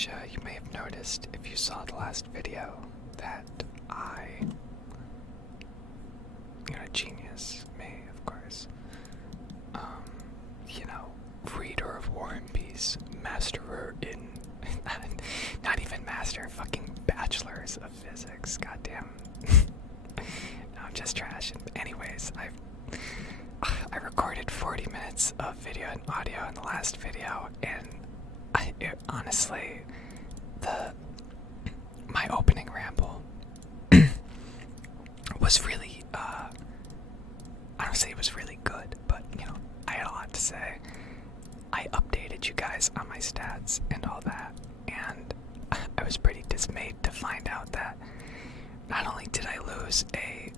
which you may have noticed if you saw the last video that genius, me, of course, reader of War and Peace, masterer in, not even master, fucking bachelors of physics, goddamn. No, I'm just trash. Anyways, I recorded 40 minutes of video and audio in the last video, and honestly, my opening ramble was really, I don't say it was really good, but, I had a lot to say. I updated you guys on my stats and all that, and I was pretty dismayed to find out that not only did I lose a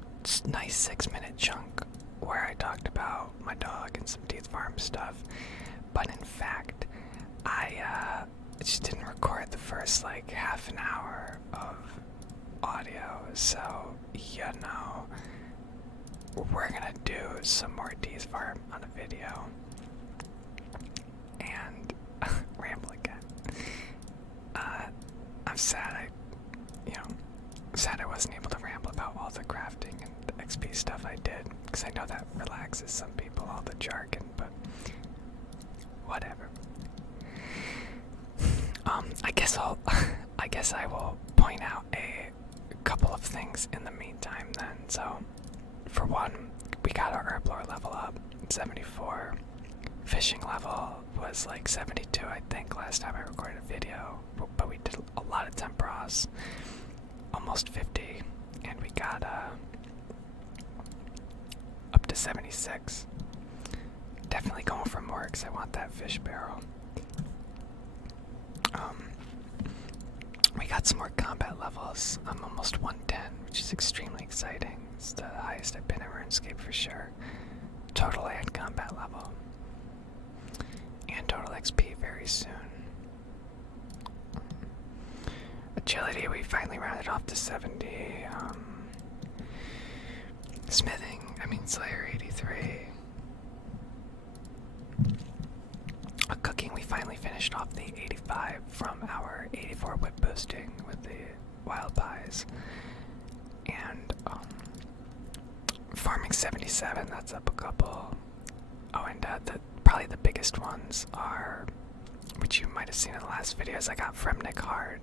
nice 6-minute chunk where I talked about my dog and some Tithe Farm stuff, but in fact, I just didn't record the first half an hour of audio, so we're gonna do some more Tithe Farm on a video and ramble again. I'm sad I wasn't able to ramble about all the crafting and the XP stuff I did, because I know that relaxes some people, all the jargon, but whatever. I guess I will point out a couple of things in the meantime then. So, for one, we got our herb lore level up, 74. Fishing level was 72, I think, last time I recorded a video, but we did a lot of temperos, almost 50, and we got up to 76. Definitely going for more because I want that fish barrel. We got some more combat levels. I'm almost 110, which is extremely exciting. It's the highest I've been in RuneScape for sure. Total and combat level. And total XP very soon. Agility, we finally rounded off to 70. Slayer 83. Cooking, we finally finished off the 85 from our 84 whip boosting with the wild pies. And farming 77, that's up a couple. Oh, and probably the biggest ones are, which you might have seen in the last videos, I got Fremnick hard.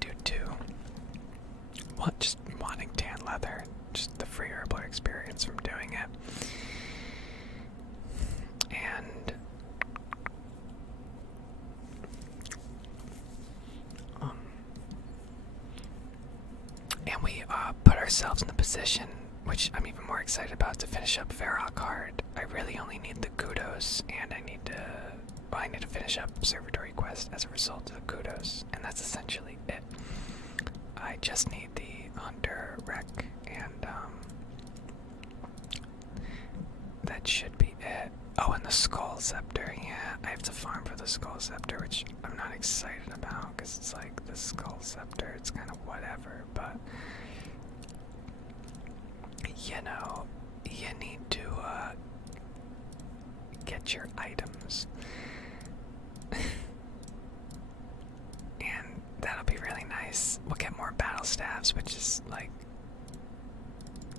Due to just wanting tan leather, just the free herbal experience from doing it. And we put ourselves in the position, which I'm even more excited about, to finish up Varrock hard. I really only need the kudos, and I need to finish up Observatory Quest as a result of the kudos, and that's essentially it. I just need the Hunter Wreck, and that should be it. Oh, and the Skull Scepter, yeah, I have to farm for the Skull Scepter, which I'm not excited about, because it's the Skull Scepter, it's kind of whatever, but you need to get your items. And that'll be really nice. We'll get more battle staves, which is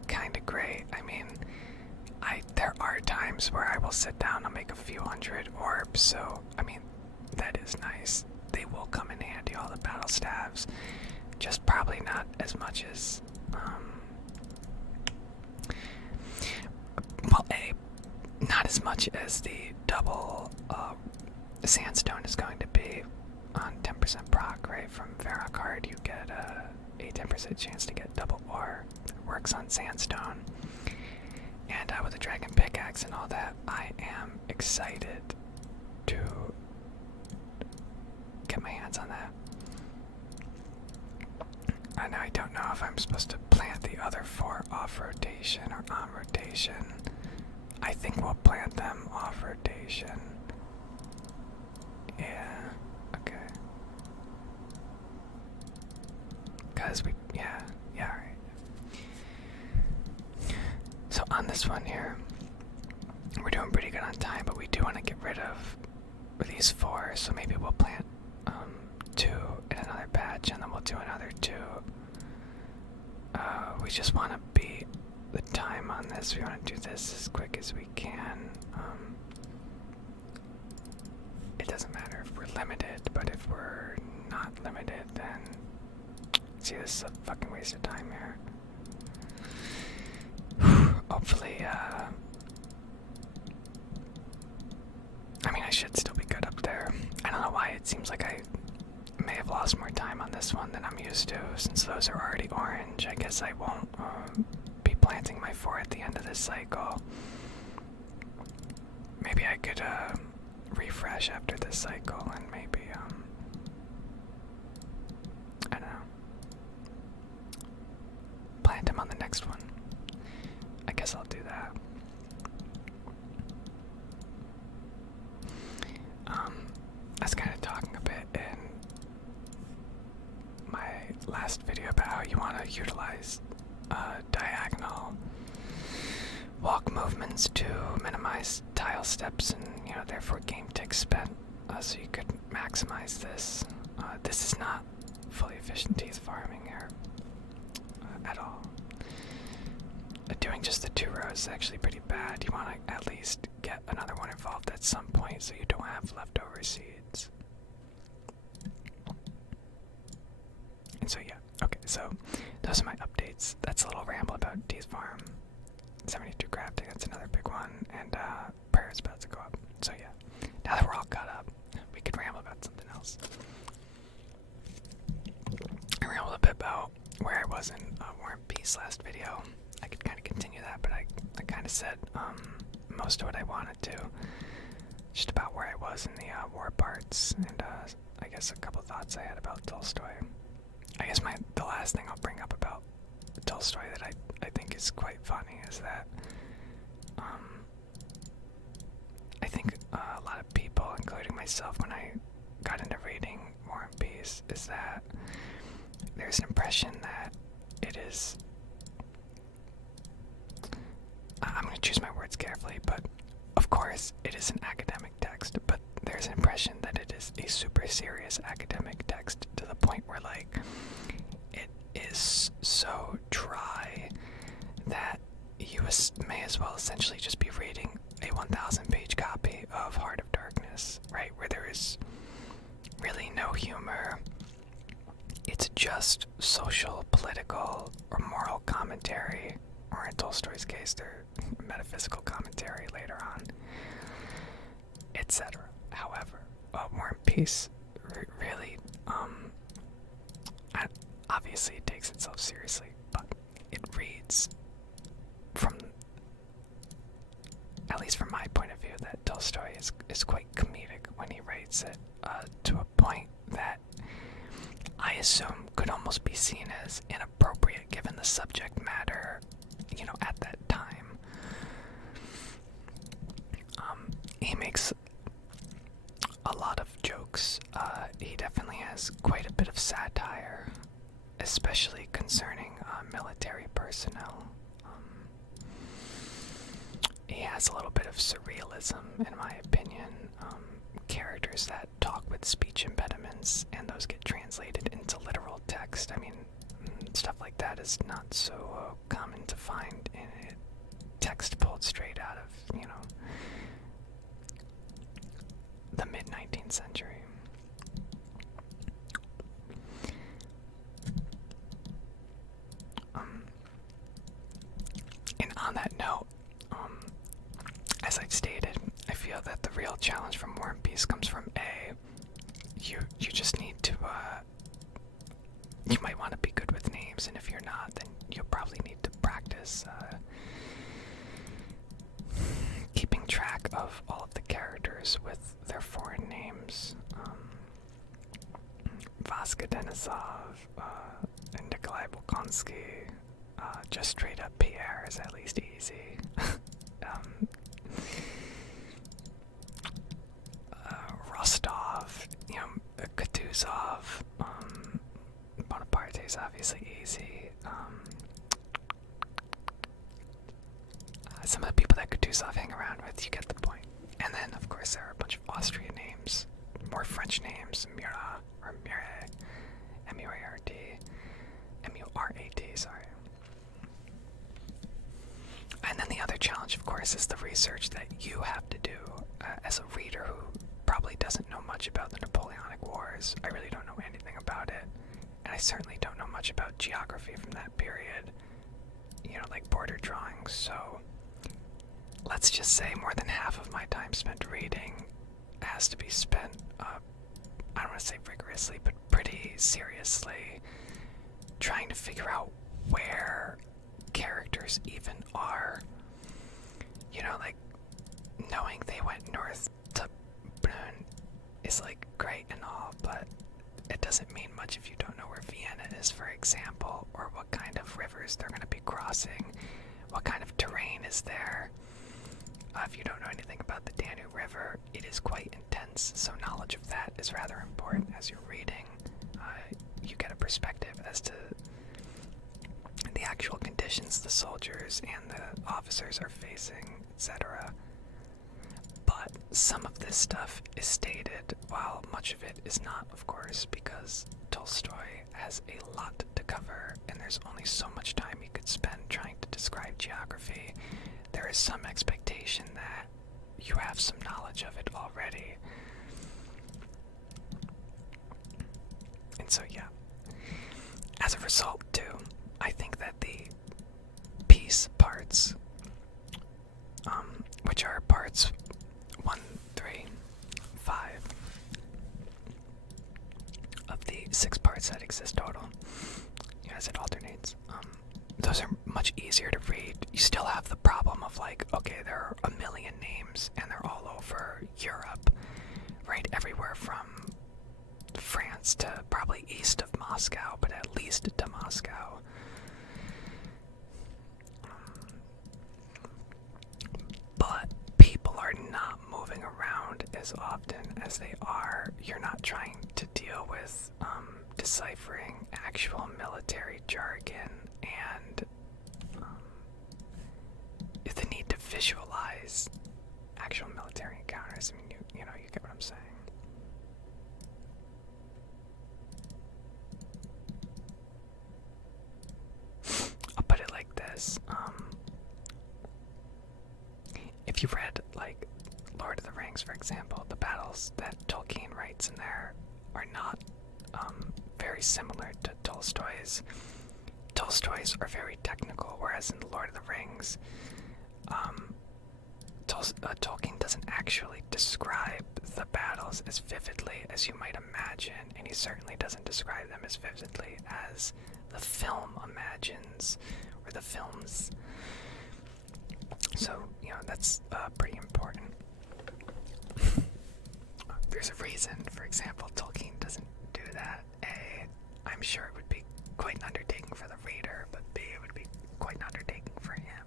kinda great. There are times where I will sit down and make a few hundred orbs, so that is nice. They will come in handy, all the battle staves. Just probably not as much as not as much as the double sandstone is going to be on 10% proc, right? From Varrock hard, you get a 10% chance to get double ore. It works on sandstone. And with the dragon pickaxe and all that, I am excited to get my hands on that. And I don't know if I'm supposed to plant the other 4 off rotation or on rotation. I think we'll plant them off rotation. Yeah, okay. Alright. So on this one here, we're doing pretty good on time, but we do want to get rid of these 4, so maybe we'll plant 2 in another batch, and then we'll do another 2. We just want to beat the time on this. We want to do this as quick as we can. It doesn't matter if we're limited, but if we're not limited, then see, this is a fucking waste of time here. Hopefully, I mean, I should still be good up there. I don't know why it seems like I may have lost more time on this one than I'm used to, since those are already orange. I guess I won't be planting my 4 at the end of this cycle. Maybe I could refresh after this cycle and maybe I don't know, plant them on the next one. I guess I'll do that. I was kind of talking a bit in my last video about how you want to utilize diagonal walk movements to minimize tile steps and, therefore game ticks spent, so you could maximize this. This is not fully efficient Tithe farming here at all. Doing just the 2 rows is actually pretty bad. You want to at least get another one involved at some point so you don't have leftover seeds. And so yeah, okay, so those are my updates. That's a little ramble about Tithe Farm. 72 crafting, that's another big one, and prayer's about to go up. So yeah, now that we're all caught up, we could ramble about something else. I rambled a bit about where I was in War and Peace last video. I could kind of continue that, but I kind of said most of what I wanted to. Just about where I was in the war parts, and I guess a couple thoughts I had about Tolstoy. I guess the last thing I'll bring up about Tolstoy that I think is quite funny is that I think a lot of people, including myself, when I got into reading War and Peace, is that there's an impression that it is, I'm going to choose my words carefully, but of course it is an academic text, but there's an impression that it is a super serious academic text to the point where, like, it is so dry that you may as well essentially just be reading a 1,000-page copy of Heart of Darkness, right? Where there is really no humor. It's just social, political, or moral commentary, or in Tolstoy's case, their metaphysical commentary later on, etc. However, War and Peace really, obviously it takes itself seriously, but it reads from, at least from my point of view, that Tolstoy is quite comedic when he writes it, to a point that I assume could almost be seen as inappropriate given the subject matter, at that time. He makes a lot of jokes. He definitely has quite a bit of satire, especially concerning military personnel. He has a little bit of surrealism, in my opinion. Characters that talk with speech impediments, and those get translated into literal text. I mean, stuff like that is not so common to find in a text pulled straight out of, the mid-19th century. And on that note, as I've stated, I feel that the real challenge from War and Peace comes from you just need to, you might want to be good with names, and if you're not, then you'll probably need to practice keeping track of all of the characters with their foreign names. Vaska Denisov, and Nikolai Bolkonsky, just straight up Pierre is at least easy. Rostov, Kutuzov, Bonaparte is obviously easy. Some of the people that Kutuzov hang around with, you get the point. And then, of course, course, there are a bunch of Austrian names, more French names, Murat, or Murat, M-U-A-R-T, M-U-R-A-T, sorry. And then the other challenge, of course, is the research that you have to do as a reader who probably doesn't know much about the Napoleonic Wars. I really don't know anything about it, and I certainly don't know much about geography from that period, like border drawings, so let's just say more than half of my time spent reading has to be spent, I don't want to say rigorously, but pretty seriously trying to figure out where characters even are. Like, knowing they went north to Brünn is, like, great and all, but it doesn't mean much if you don't know where Vienna is, for example, or what kind of rivers they're going to be crossing, what kind of terrain is there. If you don't know anything about the Danube River, it is quite intense, so knowledge of that is rather important as you're reading. You get a perspective as to the actual conditions the soldiers and the officers are facing, etc. But some of this stuff is stated, while much of it is not, of course, because Tolstoy has a lot to cover, and there's only so much time you could spend trying to describe geography. There is some expectation that you have some knowledge of it already. And so, yeah. As a result, too, I think that the peace parts, which are parts 1, 3, 5 of the 6 parts that exist total, as it alternates, those are much easier to read. You still have the problem of, like, okay, there are a million names and they're all over Europe, right? Everywhere from France to probably east of Moscow, but at least to Moscow. But people are not moving around as often as they are. You're not trying to deal with deciphering actual military jargon and the need to visualize actual military encounters. I mean, you get what I'm saying. I'll put it like this. If you read, like, Lord of the Rings, for example, the battles that Tolkien writes in there are not very similar to Tolstoy's. Tolstoy's are very technical, whereas in the Lord of the Rings, Tolkien doesn't actually describe the battles as vividly as you might imagine, and he certainly doesn't describe them as vividly as the film imagines, or the films. So, that's pretty important. There's a reason, for example, Tolkien doesn't do that. A, I'm sure it would be quite an undertaking for the reader, but B, it would be quite an undertaking for him.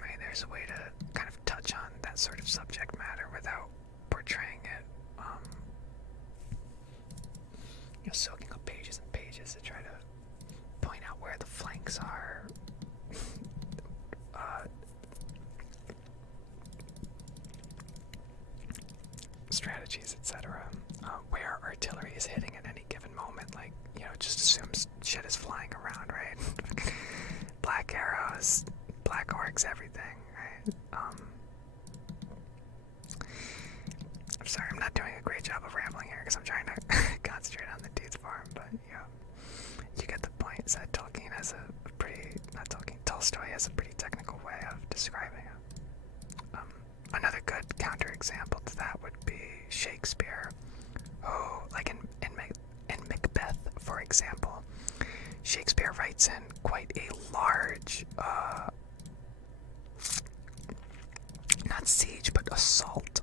Right, there's a way to kind of touch on that sort of subject matter without portraying it, soaking up pages and pages to try to point out where the flanks are. Strategies, etc. Where artillery is hitting at any given moment, like, just assumes shit is flying around, right? Black arrows, black orcs, everything, right? I'm sorry, I'm not doing a great job of rambling here because I'm trying to concentrate on the Tithe Farm, but you get the point. Is that Tolkien has a pretty, not Tolkien, Tolstoy has a pretty technical way of describing it. Another good counterexample to that would be Shakespeare, who, like in Macbeth, for example, Shakespeare writes in quite a large, not siege, but assault.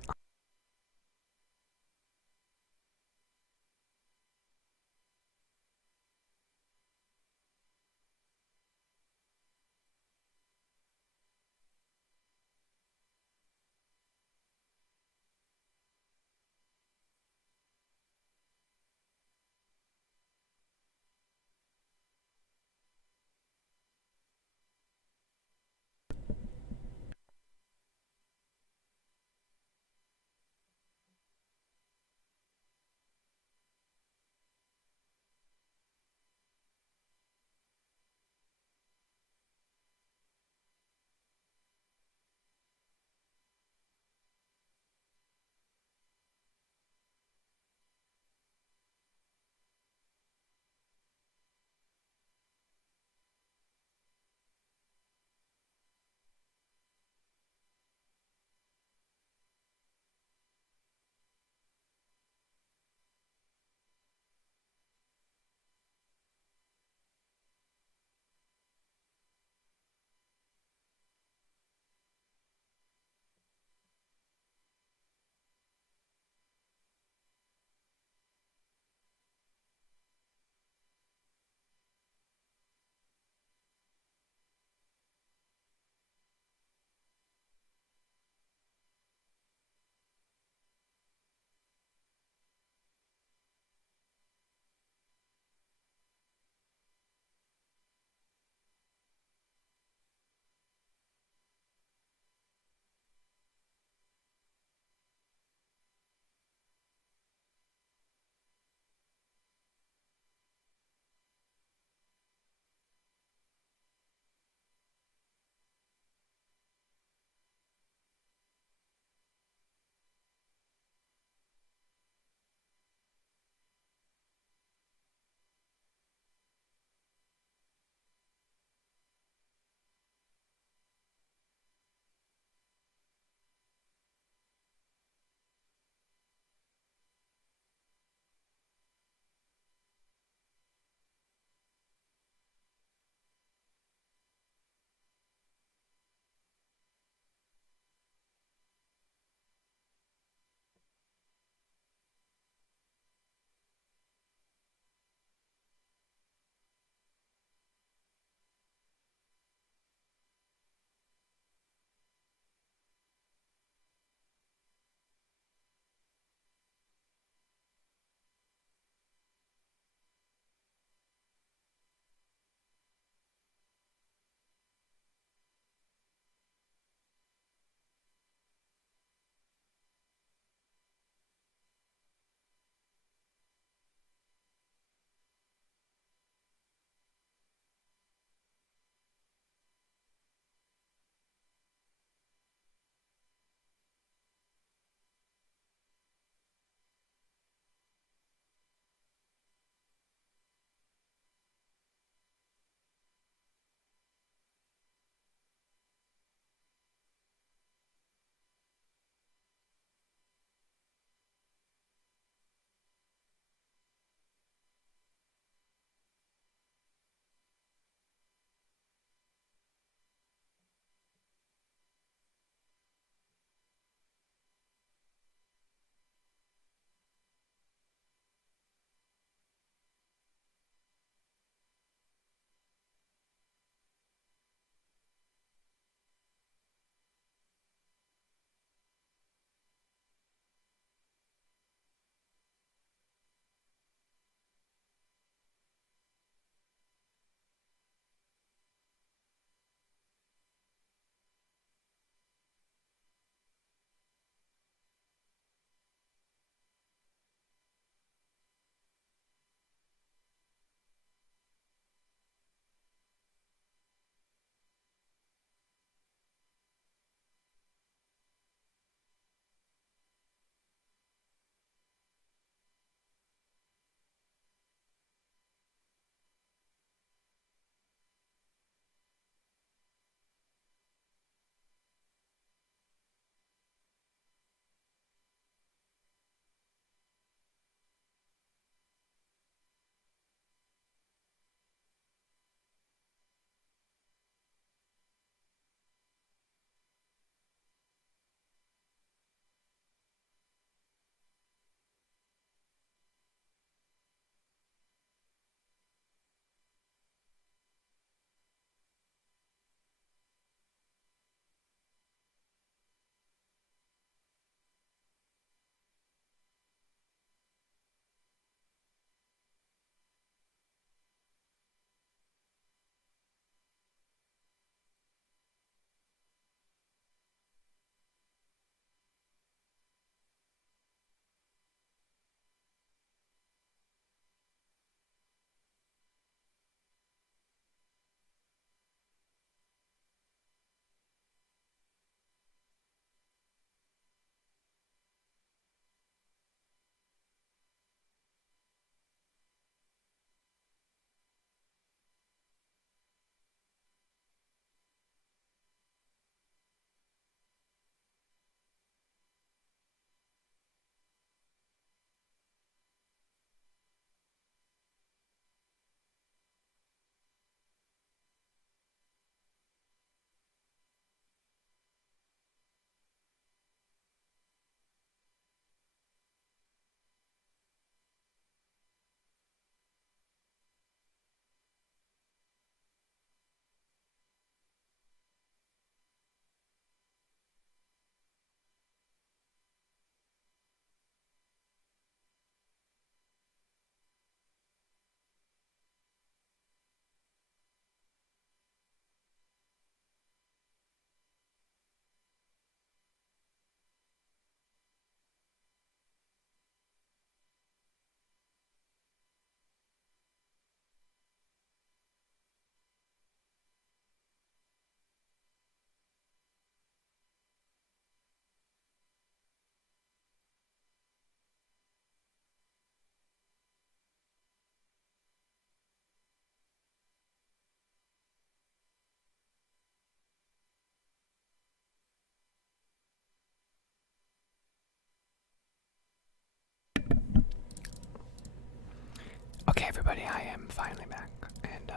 everybody, I am finally back, and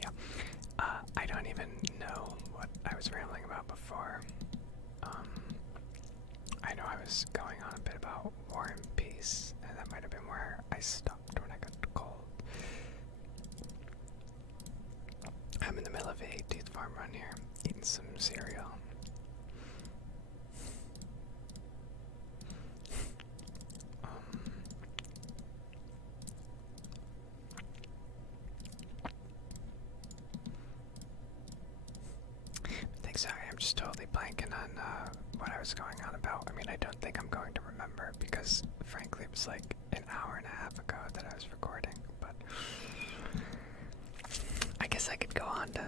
yeah, I don't even know what I was rambling about before. I know I was going on a bit about War and Peace, and that might have been where I stopped when I got cold. I'm in the middle of a Tithe Farm run here, eating some cereal. Sorry, I'm just totally blanking on what I was going on about. I mean, I don't think I'm going to remember because, frankly, it was like an hour and a half ago that I was recording. But I guess I could go on to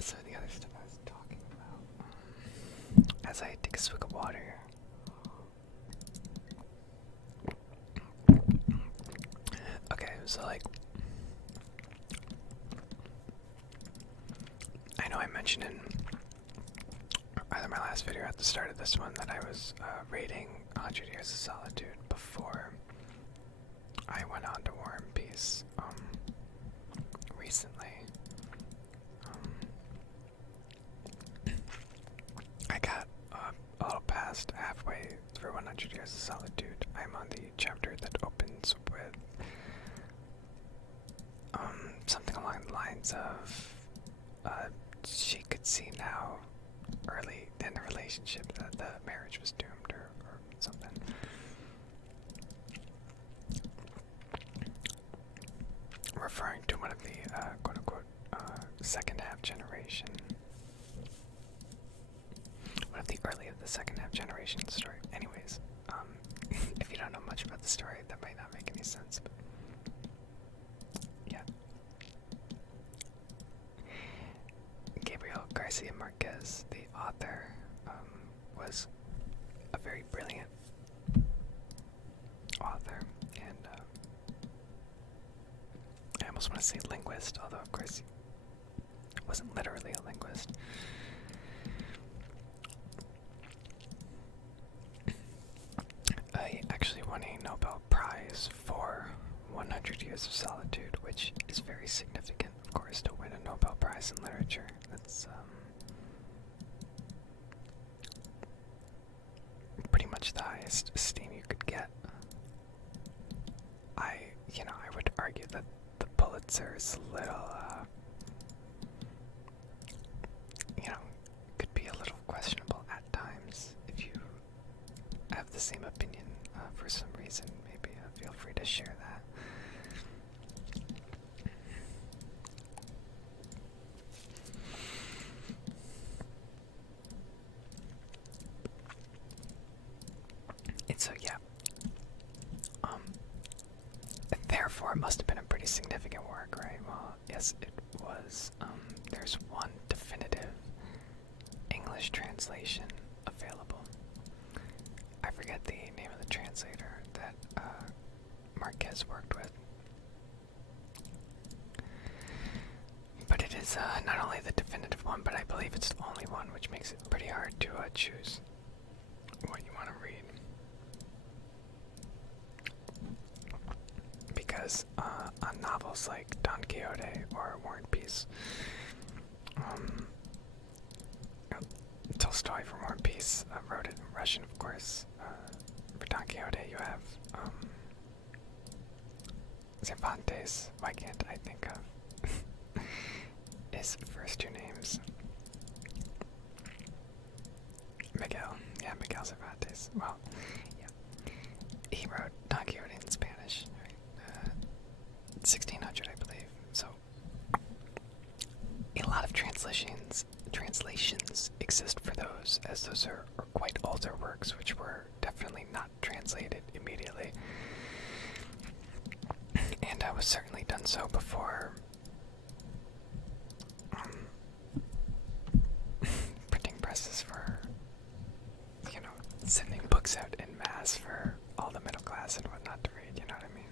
some of the other stuff I was talking about as I take a swig of water here. Okay, so like, I know I mentioned in either my last video or at the start of this one that I was rating 100 Years of Solitude before I went on to War and Peace recently. I got a little past halfway through 100 Years of Solitude. I'm on the chapter that opens with something along the lines of she could see now early in the relationship that the marriage was doomed or something. Referring to one of the quote-unquote second half generation. One of the early of the second half generation story. Anyways, if you don't know much about the story, that might not make any sense, but yeah. Gabriel Garcia Marquez, the author, was a very brilliant author, and I almost want to say linguist, although of course he wasn't literally a linguist. He actually won a Nobel Prize for 100 Years of Solitude, which is very significant, of course, to win a Nobel Prize in literature. That's pretty much the highest esteem you could get. I would argue that the Pulitzer is a little, could be a little questionable at times. If you have the same opinion for some reason, maybe feel free to share that. And so, yeah. Therefore, it must have been a pretty significant work, right? Well, yes, it was. There's one definitive English translation available. I forget the name of the translator that Marquez worked with. But it is not only the definitive one, but I believe it's the only one, which makes it pretty hard to choose what you want to read. Because on novels like Don Quixote or War and Peace, Tolstoy for War and Peace wrote it in Russian, of course. For Don Quixote, you have Cervantes. Why can't I think of his first two names? Miguel. Yeah, Miguel Cervantes. Well, yeah. He wrote Don Quixote in Spanish, right? 1600, I believe. So, a lot of translations exist for those, as those are quite older works, which were definitely not translated immediately. And was certainly done so before printing presses for, sending books out en masse for all the middle class and whatnot to read, you know what I mean?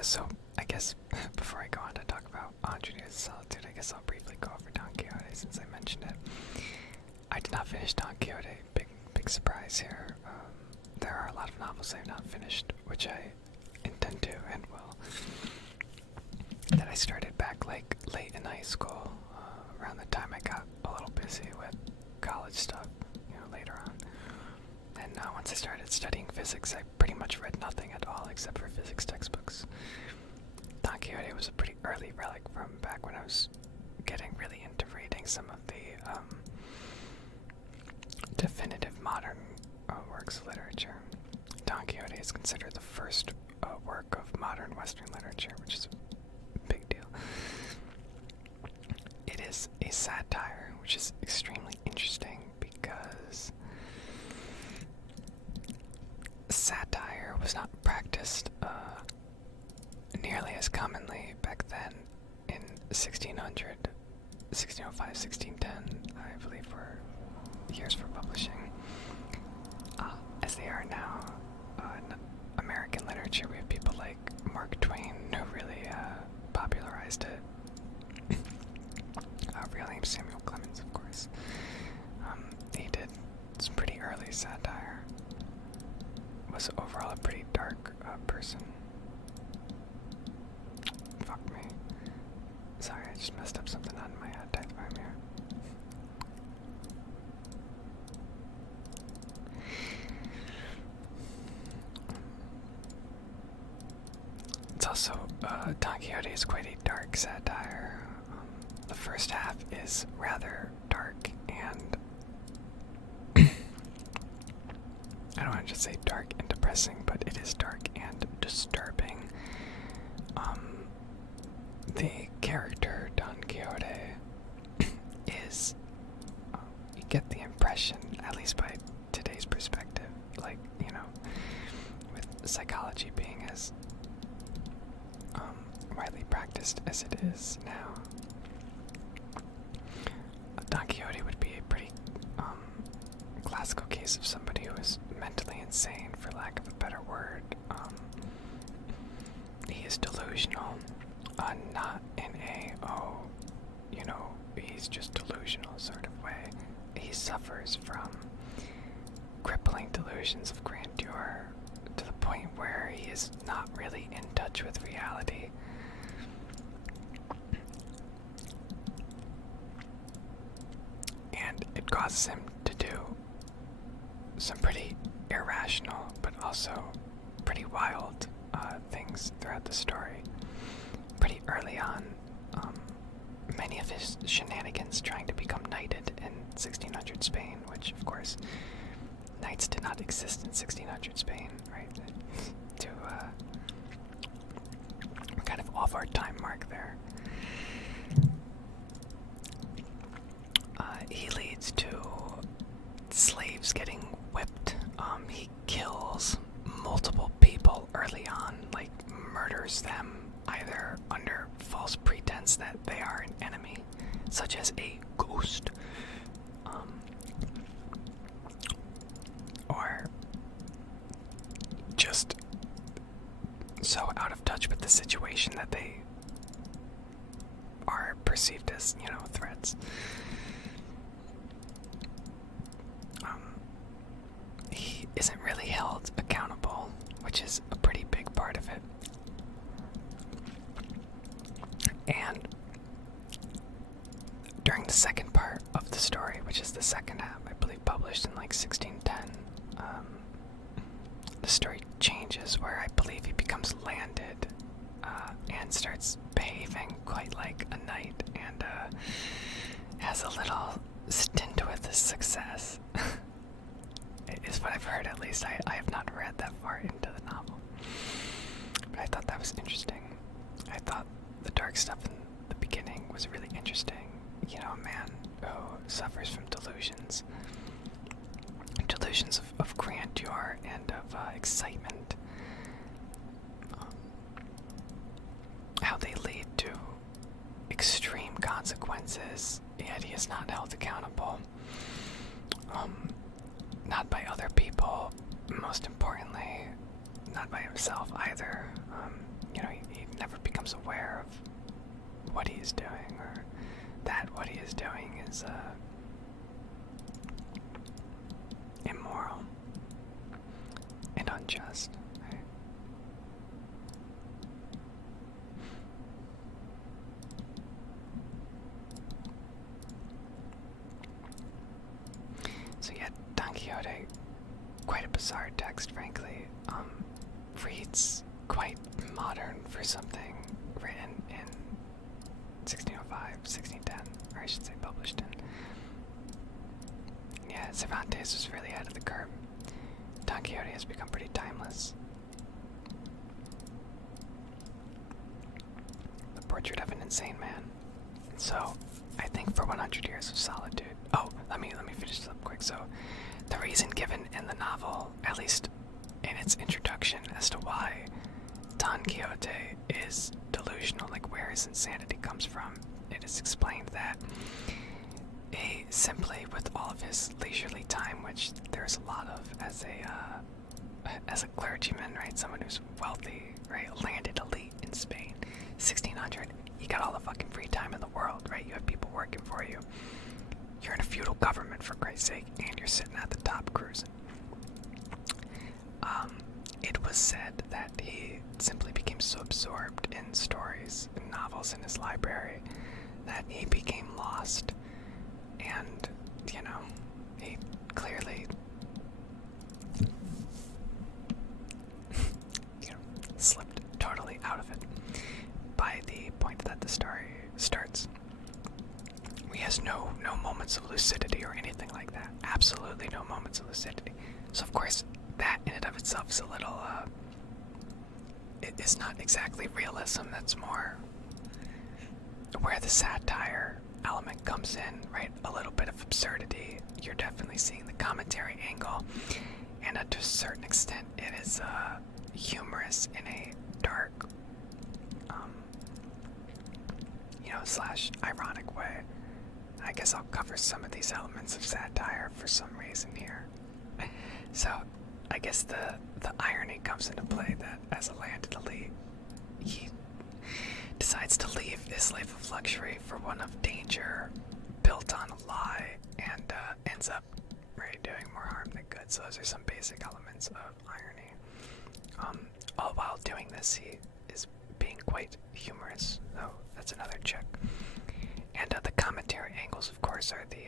yeah, so I guess before I go on to talk about Tithe Solitude, I guess I'll briefly go over Don Quixote since I mentioned it. I did not finish Don Quixote. Big surprise here. There are a lot of novels I have not finished, which I intend to and will. That I started back like late in high school, around the time I got a little busy with college stuff, later on. And once I started studying physics, I pretty much read nothing at all except for physics textbooks. Don Quixote was a pretty early relic from back when I was getting really into reading some of the definitive modern works of literature. Don Quixote is considered the first work of modern Western literature, which is a big deal. It is a satire, which is extremely interesting because satire was not practiced nearly as commonly back then in 1605, 1610, I believe were years for publishing, as they are now. In American literature, we have people like Mark Twain who really popularized it. Real name Samuel Clemens, of course. He did some pretty early satire. Was overall a pretty dark person. Fuck me. Sorry, I just messed up something on my Tithe Farm here. It's also, Don Quixote is quite a dark satire. The first half is rather dark and I don't want to just say dark and depressing, but it is dark and disturbing. The character Don Quixote is, you get the impression, at least by today's perspective, like, with psychology being as widely practiced as it is now, Don Quixote would be a pretty classical case of somebody who is mentally insane, for lack of a better word. He is delusional, not in a, he's just delusional sort of way. He suffers from crippling delusions of grandeur to the point where he is not really in touch with reality. And it causes him to do some pretty irrational but also pretty wild things throughout the story. Pretty early on, many of his shenanigans trying to become knighted in 1600 Spain, which of course knights did not exist in 1600 Spain, right? To we're kind of off our time mark there. He leads to slaves getting whipped. He kills multiple people early on, like murders them either under false pretense that they are an enemy, such as a ghost, or just so out of touch with the situation that they are perceived as, threats. He isn't really held accountable, which is a pretty big part of it. And during the second part of the story, which is the second half, I believe published in like 1610, the story changes where I believe he becomes landed and starts behaving quite like a knight and has a little stint with his success. Is what I've heard, at least. I have not read that far into the novel. But I thought that was interesting. I thought the dark stuff in the beginning was really interesting. A man who suffers from delusions. Delusions of grandeur and of excitement. How they lead to extreme consequences, yet he is not held accountable. Not by other people, most importantly, not by himself either. he never becomes aware of what he is doing, or that what he is doing is immoral and unjust, right? So yeah, Don Quixote, quite a bizarre text, frankly. Reads quite modern for something written in 1605, 1610, or I should say published in. Yeah, Cervantes was really ahead of the curve. Don Quixote has become pretty timeless. The portrait of an insane man. So, I think for 100 Years of Solitude. Oh, let me finish this up quick. So, the reason given in the novel, at least in its introduction, as to why Don Quixote is delusional, like where his insanity comes from, it is explained that he simply, with all of his leisurely time, which there's a lot of as a clergyman, right, someone who's wealthy, right, landed elite in Spain, 1600, you got all the fucking free time in the world, right? You have people working for you. You're in a feudal government, for Christ's sake, and you're sitting at the top cruising. It was said that he simply became so absorbed in stories and novels in his library that he became lost, and, he clearly, slipped totally out of it by the point that the story starts. He has no moments of lucidity or anything like that. Absolutely no moments of lucidity. So of course, that in and of itself is a little, it's not exactly realism. That's more where the satire element comes in, right? A little bit of absurdity. You're definitely seeing the commentary angle, and to a certain extent, it is humorous in a dark, / ironic way. I guess I'll cover some of these elements of satire for some reason here. So, I guess the irony comes into play that as a landed elite, he decides to leave his life of luxury for one of danger, built on a lie, and ends up doing more harm than good. So those are some basic elements of irony. All while doing this, he is being quite humorous. So that's another check. And the commentary angles, of course, are the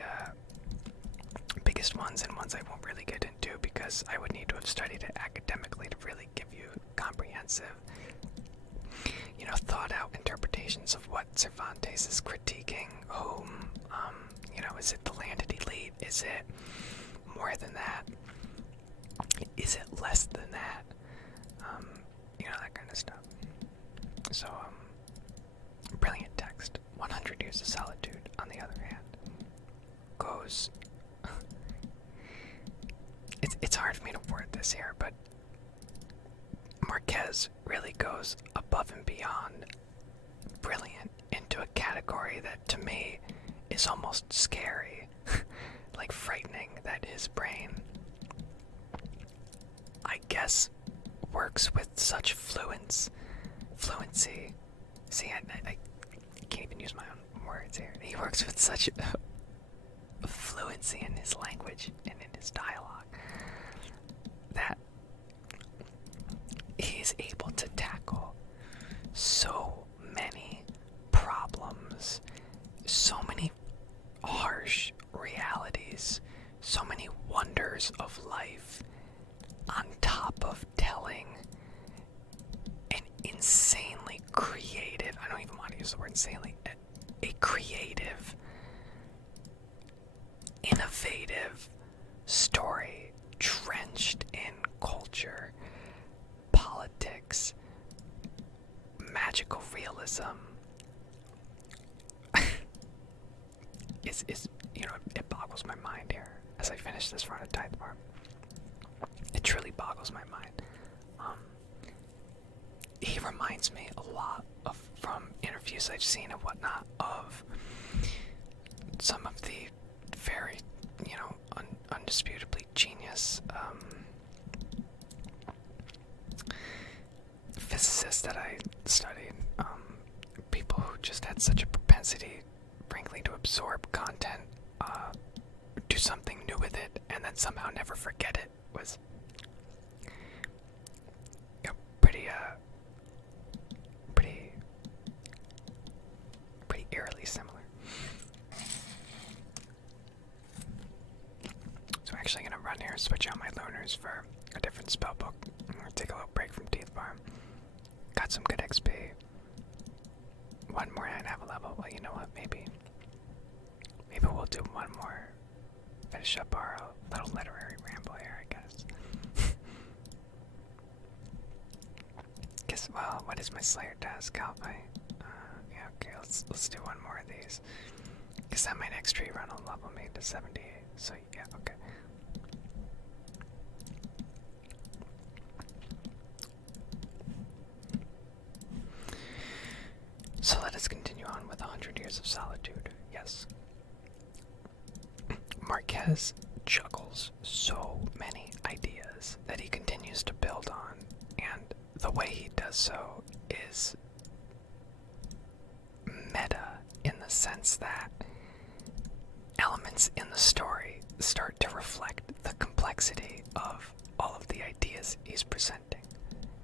biggest ones, and ones I won't really get into because I would need to have studied it academically to really give you comprehensive, thought-out interpretations of what Cervantes is critiquing. Whom, is it the landed elite? Is it more than that? Is it less than that? That kind of stuff. So, brilliant text. 100 Years of Solitude, on the other hand, goes... It's hard for me to word this here, but Marquez really goes above and beyond brilliant into a category that, to me, is almost scary, like frightening, that his brain, I guess, works with such fluency. See, I can't even use my own words here. He works with such fluency in his language and in his dialogue that he's able to tackle so many problems, so many harsh realities, so many wonders of life, on top of telling an insanely creative, I don't even want to use the word insanely, a creative, innovative story drenched in culture, politics, magical realism. It boggles my mind here as I finish this run of Tithe Farm. It truly boggles my mind. He reminds me a lot of, from interviews I've seen and whatnot, of some of the very, undisputably genius physicists physicists that I studied, people who just had such a propensity, frankly, to absorb content, do something new with it, and then somehow never forget it was pretty eerily similar. So we're actually gonna run here, switch out my loners for a different spellbook. I'm gonna take a little break from Tithe Farm. Got some good XP. One more and have a level. Well, you know what? Maybe we'll do one more. Finish up our little literary ramble here, I guess. Well, what is my Slayer task? Yeah, okay, let's do one more of these. Because then my next tree run will level me to 78. So yeah, okay. So let us continue on with 100 Years of Solitude. Yes. Marquez juggles so many ideas that he continues to build on, and the way he does so is meta in the sense that elements in the story start to reflect the complexity of all of the ideas he's presenting,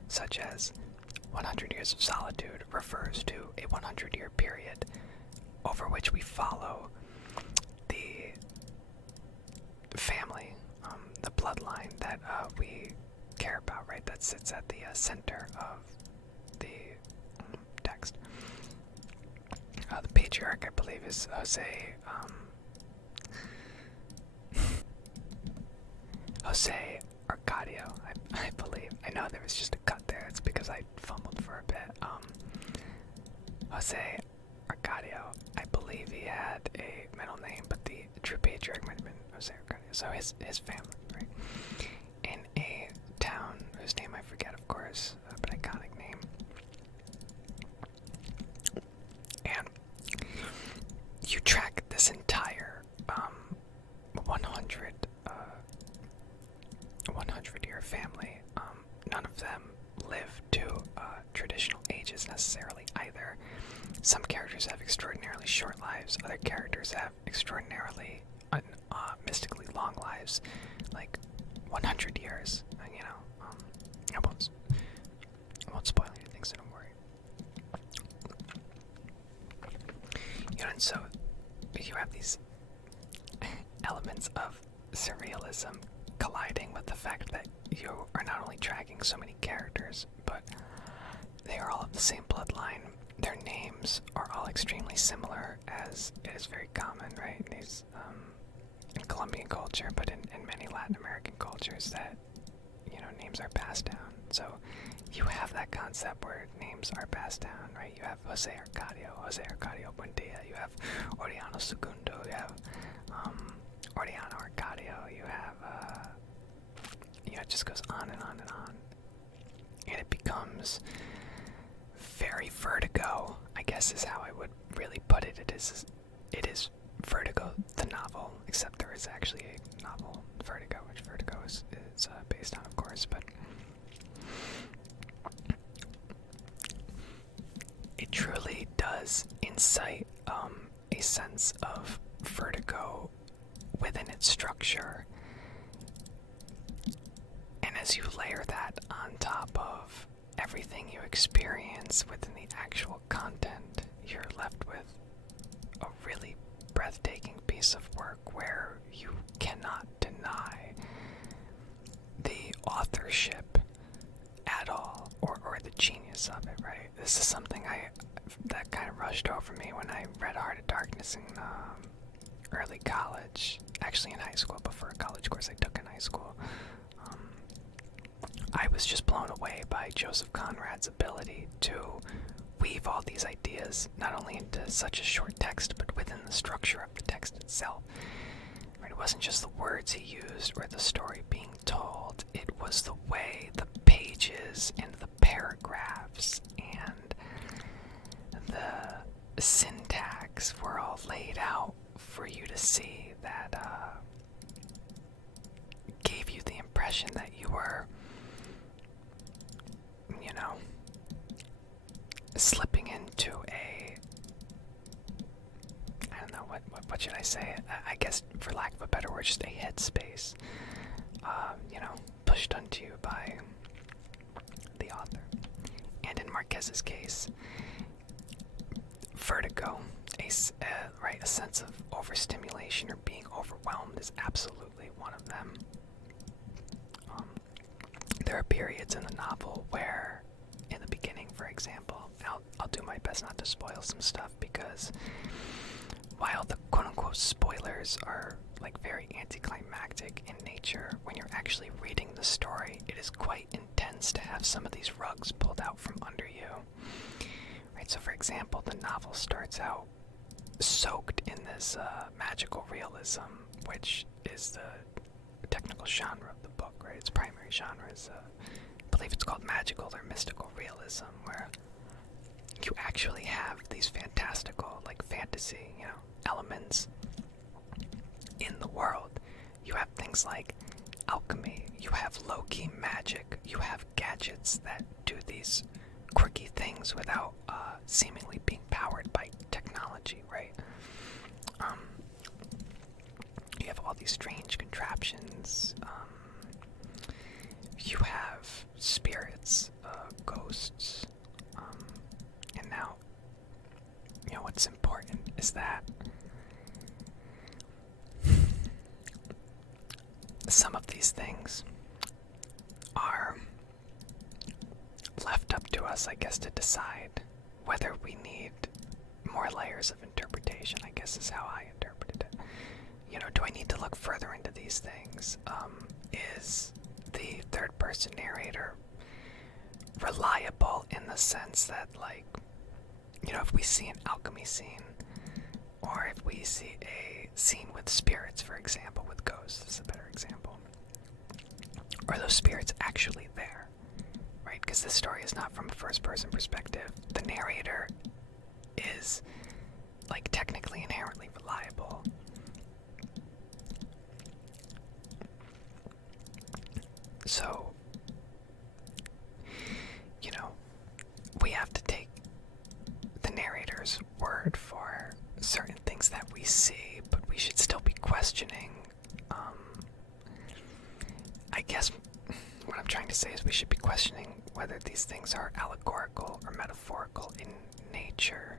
such as 100 Years of Solitude refers to a 100-year period over which we follow the family, the bloodline that we care about, right? That sits at the center of the text. The patriarch, I believe, is Jose. Jose Arcadio, I believe. I know there was just a cut there. It's because I fumbled for a bit. Jose Arcadio, I believe he had a middle name, but the true patriarch might have been Jose Arcadio. So his family, right? In a town whose name I forget, of course, but iconic name. And you track this entire 100-year family. None of them live to traditional ages necessarily either. Some characters have extraordinarily short lives. Other characters have extraordinarily mystically long lives, like 100 years. And, I won't spoil anything, so don't worry. And so you have these elements of surrealism colliding with the fact that you are not only tracking so many characters, but they are all of the same bloodline. Their names are all extremely similar, as it is very common, right? These in Colombian culture, but in many Latin American cultures, that names are passed down. So you have that concept where names are passed down, right? You have Jose Arcadio Buendia, you have Oriano Segundo, you have Oriano Arcadio, you have it just goes on and on and on. And it becomes very Vertigo, I guess is how I would really put it. It is Vertigo the novel, except there is actually a novel, Vertigo, which Vertigo is based on, of course, but it truly does incite a sense of Vertigo within its structure. And as you layer that on top of everything you experience within the actual content, you're left with a really breathtaking piece of work where you cannot deny the authorship at all, or the genius of it, right? This is something that kind of rushed over me when I read Heart of Darkness in early college, actually in high school, before a college course I took in high school. I was just blown away by Joseph Conrad's ability to weave all these ideas not only into such a short text, but within the structure of the text itself. Right? It wasn't just the words he used or the story being told, it was the way the pages and the paragraphs and the syntax were all laid out for you to see that gave you the impression that you were what should I say? I guess, for lack of a better word, just a headspace, pushed onto you by the author. And in Marquez's case, vertigo, a sense of overstimulation or being overwhelmed is absolutely one of them. There are periods in the novel where, in the beginning, for example, I'll do my best not to spoil some stuff, because while the quote-unquote spoilers are like very anticlimactic in nature, when you're actually reading the story, it is quite intense to have some of these rugs pulled out from under you. Right, so for example, the novel starts out soaked in this magical realism, which is the technical genre of the book, right? Its primary genre is, I believe it's called magical or mystical realism, where you actually have these fantastical, like fantasy, elements in the world. You have things like alchemy, you have low-key magic, you have gadgets that do these quirky things without seemingly being powered by technology, right? You have all these strange contraptions. You have spirits, ghosts, and now, what's important is that some of these things are left up to us, I guess, to decide whether we need more layers of interpretation, I guess is how I interpreted it. Do I need to look further into these things? Is the third-person narrator reliable in the sense that, like, if we see an alchemy scene, or if we see a scene with spirits, for example, with ghosts, is a better example, are those spirits actually there, right? Because this story is not from a first-person perspective. The narrator is, like, technically inherently reliable. So, we have to take the narrator's word for certain things that we see, but we should still be questioning. I guess what I'm trying to say is we should be questioning whether these things are allegorical or metaphorical in nature.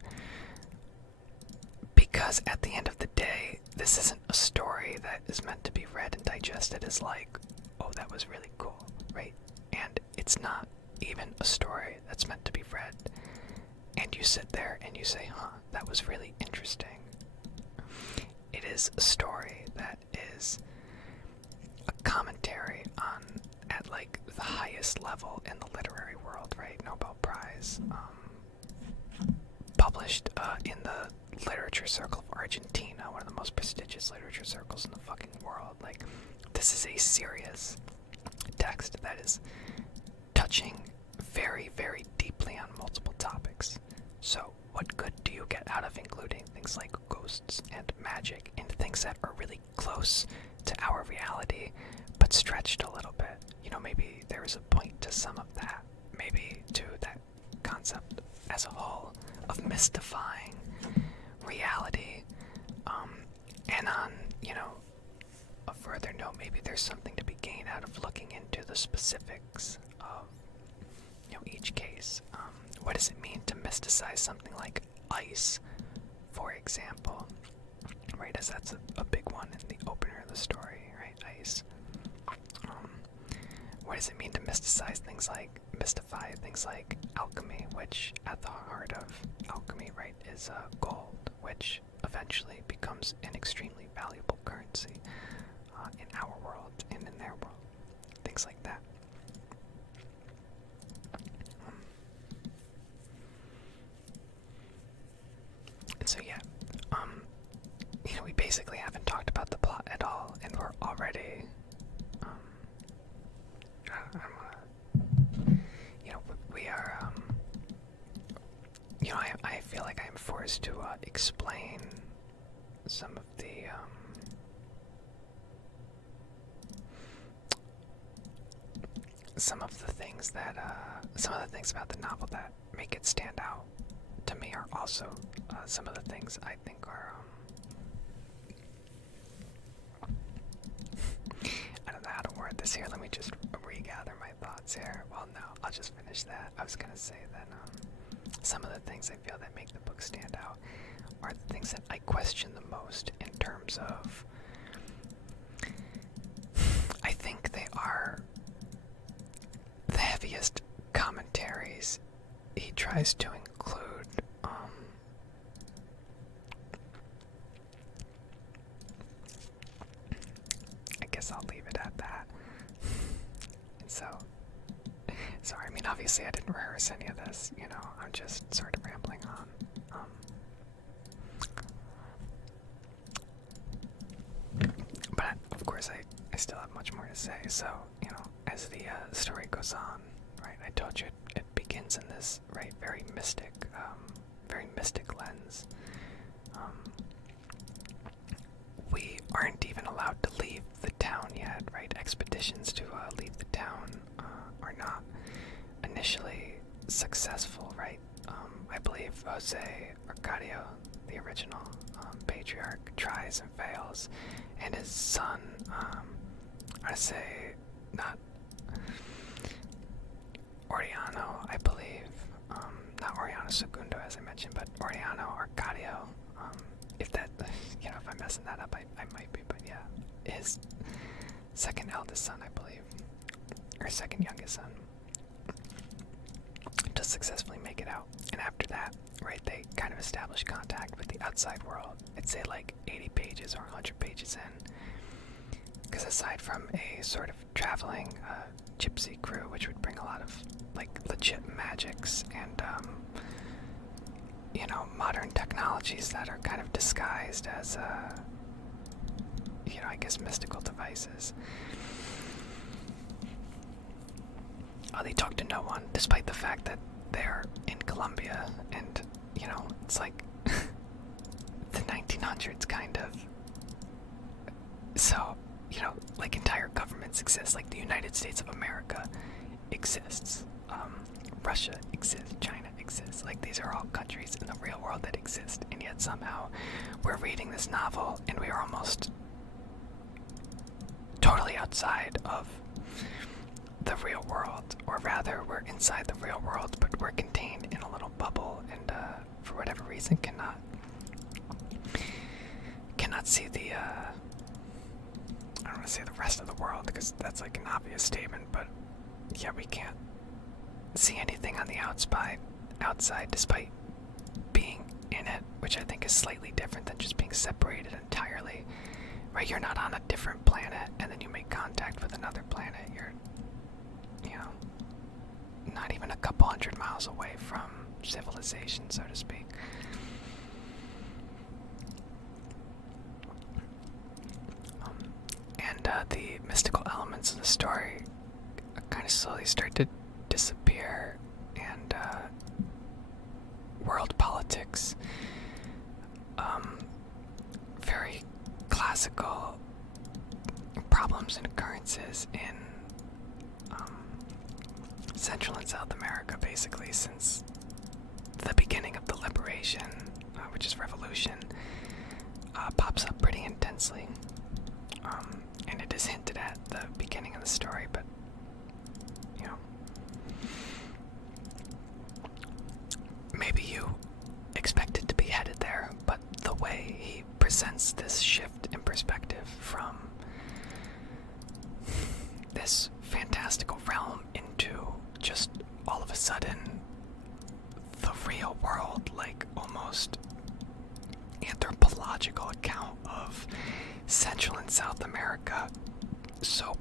Because at the end of the day, this isn't a story that is meant to be read and digested as like, oh, that was really cool, right? And it's not even a story that's meant to be read and you sit there and you say, that was really interesting. It is a story that is a commentary on, at like the highest level in the literary world, right? Nobel Prize, published in the Literature Circle of Argentina, one of the most prestigious literature circles in the fucking world. Like, this is a serious text that is touching very, very deeply on multiple topics. So, what good do you get out of including things like ghosts and magic and things that are really close to our reality, but stretched a little bit? Maybe there is a point to some of that. Maybe to that concept as a whole of mystifying reality. And on, a further note, maybe there's something to be gained out of looking into the specifics of, each case. What does it mean to mysticize something like ice, for example? Right, as that's a big one in the opener of the story, right? Ice. What does it mean to mystify things like alchemy, which at the heart of alchemy, right, is gold, which eventually becomes an extremely valuable currency in our world and in their world. Things like that. And so yeah, we basically haven't talked about the plot at all, and we're already, we are, I feel like I'm forced to explain some of the, some of the things about the novel that make it stand out to me are also some of the things I think are start this here. Let me just regather my thoughts here. Well, no, I'll just finish that. I was gonna say that some of the things I feel that make the book stand out are the things that I question the most in terms of. I think they are the heaviest commentaries he tries to include. I guess I'll leave it at that. And so, sorry, I mean, obviously I didn't rehearse any of this, you know, I'm just sort of rambling on. But of course I still have much more to say, so, you know, as the story goes on, right, I told you it begins in this, right, very mystic lens. We aren't even allowed to leave the town yet, right? Expeditions to leave the town are not initially successful, right? I believe Jose Arcadio, the original patriarch, tries and fails, and his son, I say, not Oriano, I believe, not Oriano Segundo as I mentioned, but Oriano Arcadio, if that, you know, if I'm messing that up, I might be, but yeah, his second eldest son, I believe, or second youngest son, does successfully make it out, and after that, right, they kind of establish contact with the outside world. I'd say like 80 pages or 100 pages in, because aside from a sort of traveling gypsy crew, which would bring a lot of like legit magics and you know, modern technologies that are kind of disguised as you know, I guess mystical devices. They talk to no one, despite the fact that they're in Colombia, and, you know, it's like the 1900s, kind of. So, you know, like entire governments exist, like the United States of America exists, Russia exists, China exists, like these are all countries in the real world that exist, and yet somehow we're reading this novel and we are almost totally outside of the real world, or rather we're inside the real world, but we're contained in a little bubble, and for whatever reason cannot see the I don't want to say the rest of the world, because that's like an obvious statement, but yeah, we can't see anything on the outside despite being in it, which I think is slightly different than just being separated entirely, right? You're not on a different planet and then you make contact with another planet. You're, you know, not even a couple 100 miles away from civilization, so to speak. And the mystical elements of the story kind of slowly start to disappear, and world politics, very classical problems and occurrences in Central and South America, basically, since the beginning of the liberation, which is revolution, pops up pretty intensely. And it is hinted at the beginning of the story, but, you know, maybe you expected to be headed there, but the way he presents this shift in perspective from this fantastical realm into just all of a sudden the real world, like almost anthropological account of Central and South America, so,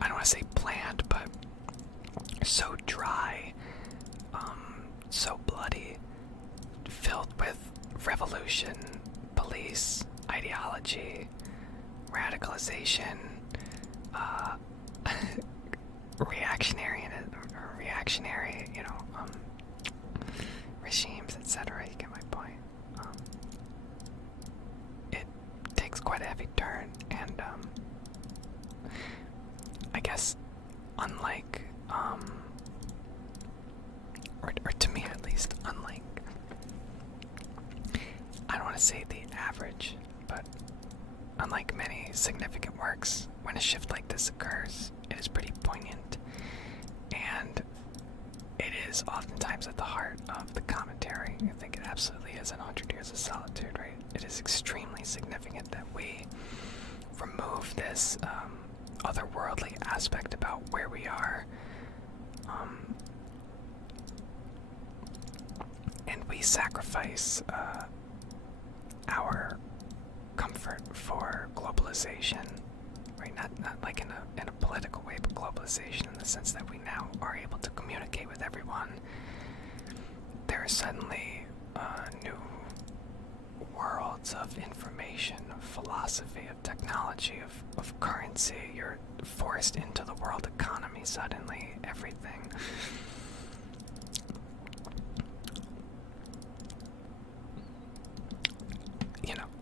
I don't want to say bland, but so dry, so bloody, filled with revolution, police, ideology, radicalization, reactionary, you know, regimes, etc. You get my point. It takes quite a heavy turn, and I guess unlike, or to me at least, unlike, I don't want to say the average, but unlike many significant works, when a shift like this occurs, it is pretty poignant, and it is oftentimes at the heart of the commentary. I think it absolutely is in 100 Years of Solitude, right? It is extremely significant that we remove this otherworldly aspect about where we are, and we sacrifice our comfort for globalization, right? Not like in a political way, but globalization in the sense that we now are able to communicate with everyone. There are suddenly new worlds of information, of philosophy, of technology, of currency. You're forced into the world economy suddenly, everything.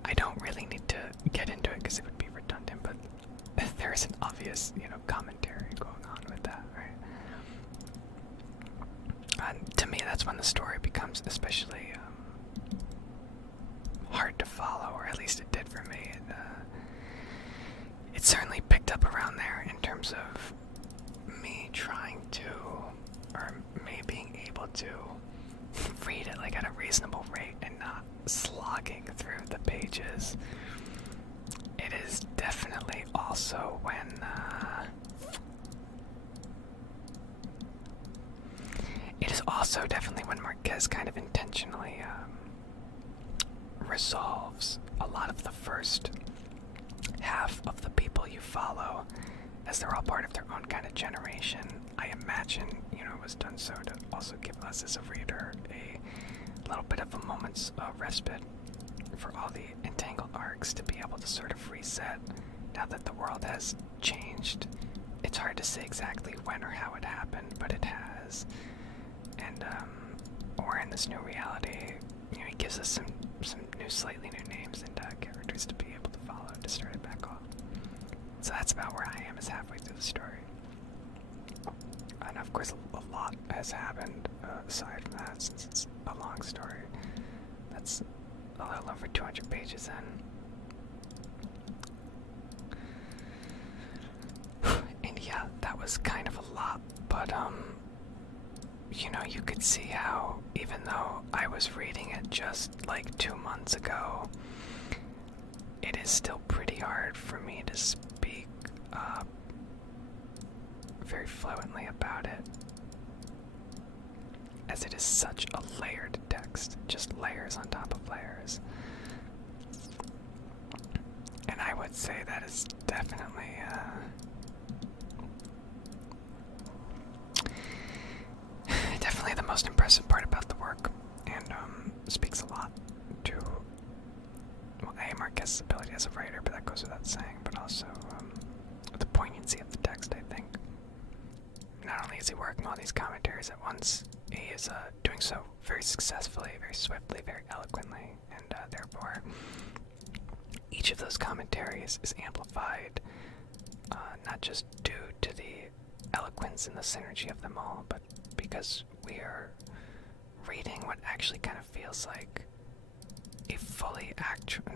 I don't really need to get into it because it would be redundant, but there is an obvious, commentary going on with that, right? And to me, that's when the story becomes especially hard to follow, or at least it did for me. It certainly picked up around there in terms of me trying to, or me being able to read it like at a reasonable rate and not slogging through the pages. It is definitely also when Marquez kind of intentionally resolves a lot of the first half of the people you follow, as they're all part of their own kind of generation. I imagine, it was done so to also give us as a reader a little bit of a moment's respite for all the entangled arcs to be able to sort of reset now that the world has changed. It's hard to say exactly when or how it happened, but it has. And we're in this new reality. It gives us some slightly new names and characters to be able to follow to start it back off. So that's about where I am, is halfway through the story. And of course, a lot has happened aside from that, since it's a long story. That's a little over 200 pages in. And yeah, that was kind of a lot, but you could see how, even though I was reading it just like 2 months ago, it is still pretty hard for me to speak very fluently about it, as it is such a layered text, just layers on top of layers. And I would say that is definitely the most impressive part about the work, and speaks a lot to Marquez's ability as a writer, but that goes without saying, but also the poignancy of the text, I think. Not only is he working on these commentaries at once, he is doing so very successfully, very swiftly, very eloquently, and therefore each of those commentaries is amplified, not just due to the eloquence and the synergy of them all, but because we are reading what actually kind of feels like a fully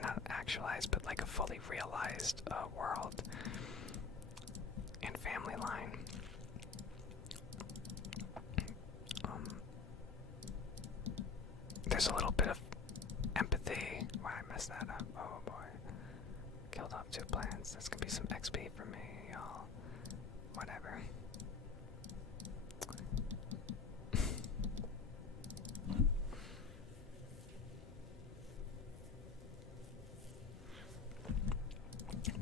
not actualized, but like a fully realized world and family line. There's a little bit of empathy. Why I messed that up? Oh boy. Killed off 2 plants. That's gonna be some XP for me, y'all. Whatever.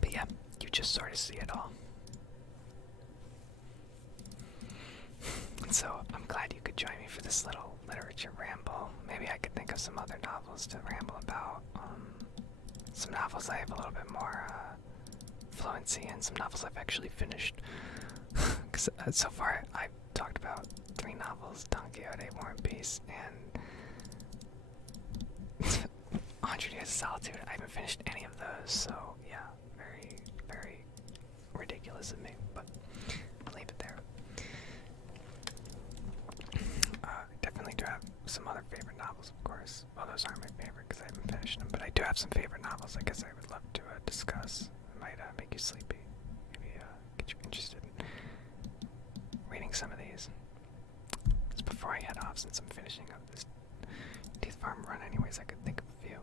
But yeah, you just sort of see it all. And so I'm glad you could join me for this little literature ramble. Maybe I could think of some other novels to ramble about. Some novels I have a little bit more fluency in, some novels I've actually finished. Because so far I've talked about 3 novels: Don Quixote, War and Peace, and 100 Years of Solitude. I haven't finished any of those, so yeah, very, very ridiculous of me, but I'll leave it there. Definitely do have some other favorite novels, of course. Well, those aren't my favorite because I haven't finished them, but I do have some favorite novels I guess I would love to discuss. Might make you sleepy, maybe get you interested in reading some of these. Just before I head off, since I'm finishing up this Tithe Farm run anyways, I could think of a few.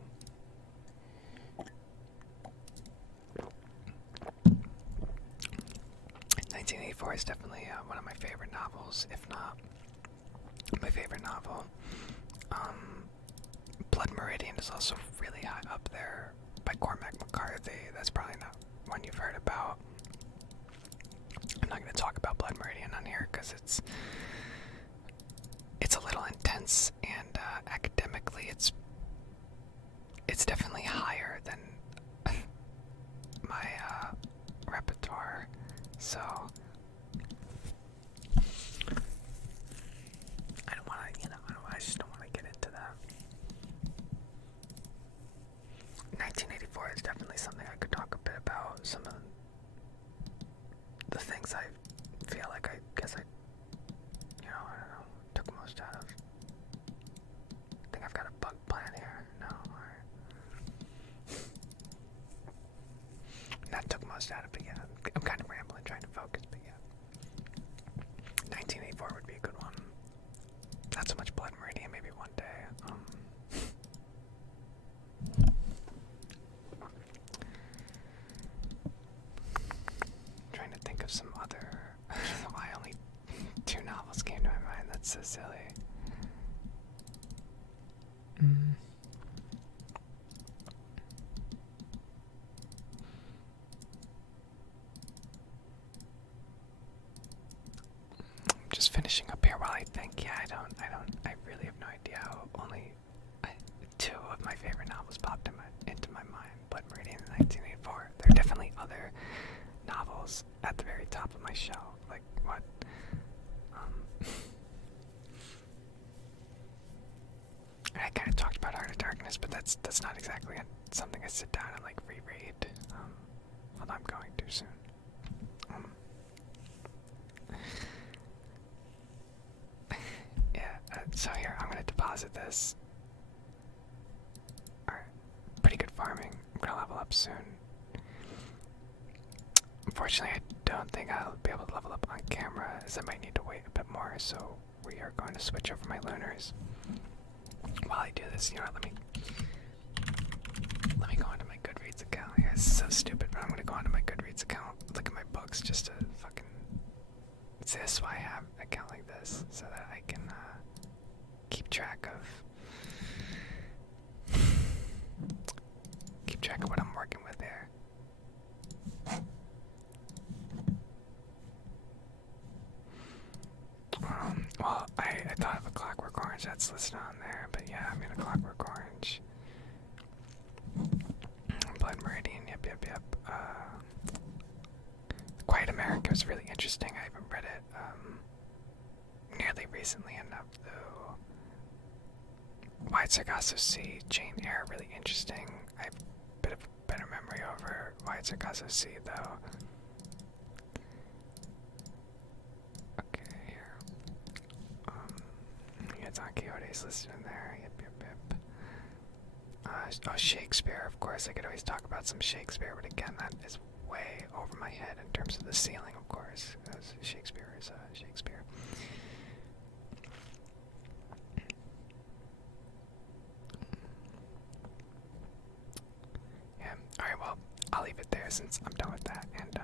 1984 is definitely one of my favorite novels, if not my favorite novel. Blood Meridian is also really high up there by Cormac McCarthy. That's probably not one you've heard about. I'm not going to talk about Blood Meridian on here because it's a little intense, and academically it's definitely higher than my repertoire. So I don't want to, I just don't want to get into that. 1984 is definitely something I could talk a bit about. Some of the things I feel like I don't know, took most out of. I think I've got a bug plan here. No, alright. Not took most out of, but yeah, I'm kind of rambling, trying to focus, but yeah. 1984 would be a good one. Not so much Blood Meridian, maybe one day. Trying to think of some other. I don't know why only 2 novels came to my mind. That's so silly. Just finishing up here while I think. Yeah, I really have no idea how only 2 of my favorite novels popped into my mind. Blood Meridian and 1984. There are definitely other novels at the very top of my shelf. Like, what? I kind of talked about Heart of Darkness, but that's not exactly something I sit down and like reread. Although I'm going to soon. Yeah. So here, I'm gonna deposit this. Alright. Pretty good farming. I'm gonna level up soon. Unfortunately, I don't think I'll be able to level up on camera, as I might need to wait a bit more, so we are going to switch over my lunars. While I do this, let me go onto my Goodreads account. Yeah, it's so stupid, but I'm gonna go onto my Goodreads account, look at my books, just to fucking. See, this is why I have an account like this, so that I can keep track of what I'm working with here. Well, I thought of a Clockwork Orange that's listed on there, but yeah, I mean a Clockwork Orange. Blood Meridian, yep. Quiet America is really interesting. I haven't read it nearly recently enough, though. Wide Sargasso Sea, Jane Eyre, really interesting. I have a bit of a better memory over Wide Sargasso Sea, though. Okay, here. Yeah, Don Quixote's listed in there. Yep. Shakespeare, of course. I could always talk about some Shakespeare, but again, that is way over my head in terms of the ceiling, of course. Shakespeare is Shakespeare. Yeah, alright, well, I'll leave it there since I'm done with that, and